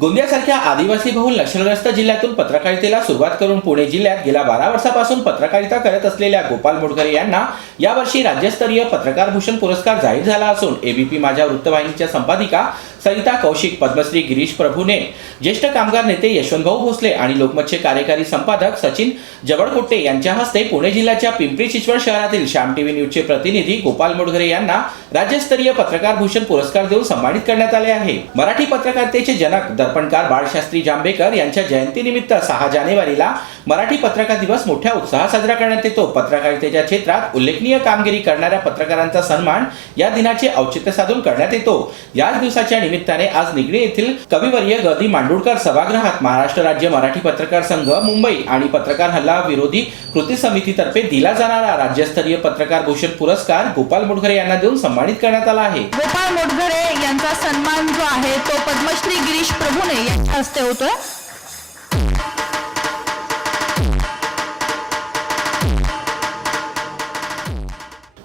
गोंदियासारख्या आदिवासी बहुल नक्षलग्रस्त जिल्ह्यातून पत्रकारितेला सुरुवात करून पुणे जिल्ह्यात गेल्या बारा वर्षापासून पत्रकारिता करत असलेल्या गोपाल मोडकरे यांना यावर्षी राज्यस्तरीय पत्रकार भूषण पुरस्कार जाहीर झाला असून एबीपी माझ्या वृत्तवाहिनीच्या संपादिका सरिता कौशिक पद्मश्री गिरीश प्रभूने ज्येष्ठ कामगार नेते यशवंतभाऊ भोसले आणि लोकमतचे कार्यकारी संपादक सचिन जवळकोटे यांच्या हस्ते पुणे जिल्ह्याच्या पिंपरी चिंचवड शहरातील श्याम टीव्ही न्यूजचे प्रतिनिधी गोपाल मोडघरे यांना राज्यस्तरीय पत्रकार भूषण पुरस्कार देऊन सन्मानित करण्यात आले आहे. मराठी पत्रकारितेचे जनक दर्पणकार बाळशास्त्री जांभेकर यांच्या जयंतीनिमित्त सहा जानेवारीला मराठी पत्रकार दिवस मोठ्या उत्साहात साजरा करण्यात येतो. पत्रकारितेच्या क्षेत्रात उल्लेखनीय कामगिरी करणाऱ्या पत्रकारांचा सन्मान या दिनाचे औचित्य साधून करण्यात येतो. याच दिवसाच्या निमित्ताने आज निगडी येथील कविवर्य गदी मांडुळकर सभागृहात महाराष्ट्र राज्य मराठी पत्रकार संघ मुंबई आणि पत्रकार हल्ला विरोधी कृती समितीतर्फे दिला जाणारा राज्यस्तरीय पत्रकार भूषण पुरस्कार गोपाल मुडघरे यांना देऊन सन्मानित करण्यात आला आहे. गोपाळ मोटघरे यांचा सन्मान जो आहे तो पद्मश्री गिरीश प्रभूने यांच्या हस्ते होतो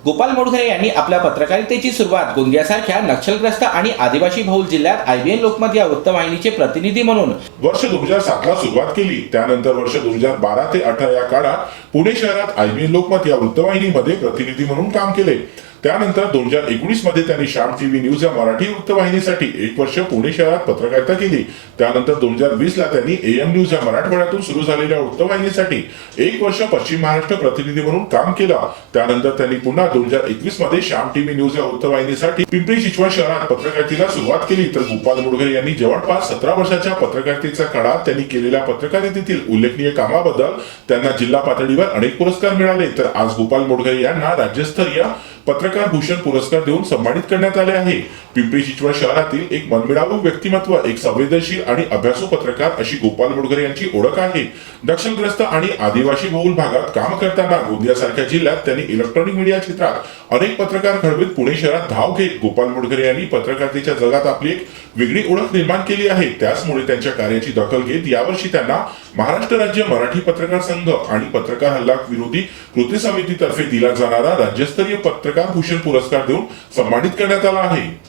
गोपाल मोडघरे यांनी आपल्या पत्रकारितेची सुरुवात गोंदियासारख्या नक्षलग्रस्त आणि आदिवासी बहुल जिल्ह्यात आयबीएन लोकमत या वृत्तवाहिनीचे प्रतिनिधी म्हणून. वर्ष दोन हजार सातला सुरुवात केली. त्यानंतर वर्ष दोन हजार बारा ते अठरा या काळात पुणे शहरात आयबीएन लोकमत या वृत्तवाहिनीमध्ये प्रतिनिधी म्हणून काम केले. त्यानंतर दोन हजार एकोणीसमध्ये त्यांनी श्याम टीव्ही न्यूज या मराठी वृत्तवाहिनीसाठी एक वर्ष पुणे शहरात पत्रकारिता केली. त्यानंतर दोन हजार वीस ला त्यांनी एएम न्यूज या मराठवाड्यातून सुरू झालेल्या वृत्तवाहिनीसाठी एक वर्ष पश्चिम महाराष्ट्र प्रतिनिधी म्हणून काम केलं. त्यानंतर त्यांनी पुन्हा दोन हजार एकवीसमध्ये श्याम टीव्ही न्यूज या वृत्तवाहिनीसाठी पिंपरी चिंचवड शहरात पत्रकारितेला सुरुवात केली. तर गोपाल मुडघरे यांनी जवळपास सतरा वर्षाच्या पत्रकारितेच्या काळात त्यांनी केलेल्या पत्रकारितेतील उल्लेखनीय कामाबद्दल त्यांना जिल्हा पातळीवर अनेक पुरस्कार मिळाले. तर आज गोपाल मोडघरे यांना राज्यस्तरीय पत्रकार भूषण पुरस्कार देऊन सन्मानित करण्यात आले आहे. पिंपरी चिंचवड शहरातील एक मनमिळावू व्यक्तिमत्व एक संवेदनशील आणि अभ्यासू पत्रकार अशी गोपाल मुडघरे यांची ओळख आहे. नक्षलग्रस्त आणि आदिवासी बहुल भागात काम करताना गोंदियासारख्या जिल्ह्यात त्यांनी इलेक्ट्रॉनिक मीडिया क्षेत्रात अनेक पत्रकार घडवीत पुणे शहरात धाव घेत गोपाल मुडघरे यांनी पत्रकारितेच्या जगात आपली एक वेगळी ओळख निर्माण केली आहे. त्याचमुळे त्यांच्या कार्याची दखल घेत यावर्षी त्यांना महाराष्ट्र राज्य मराठी पत्रकार संघ आणि पत्रकार हल्ला विरोधी कृती समितीतर्फे दिला जाणारा राज्यस्तरीय पत्रकार भूषण पुरस्कार देऊन सन्मानित करण्यात आला आहे.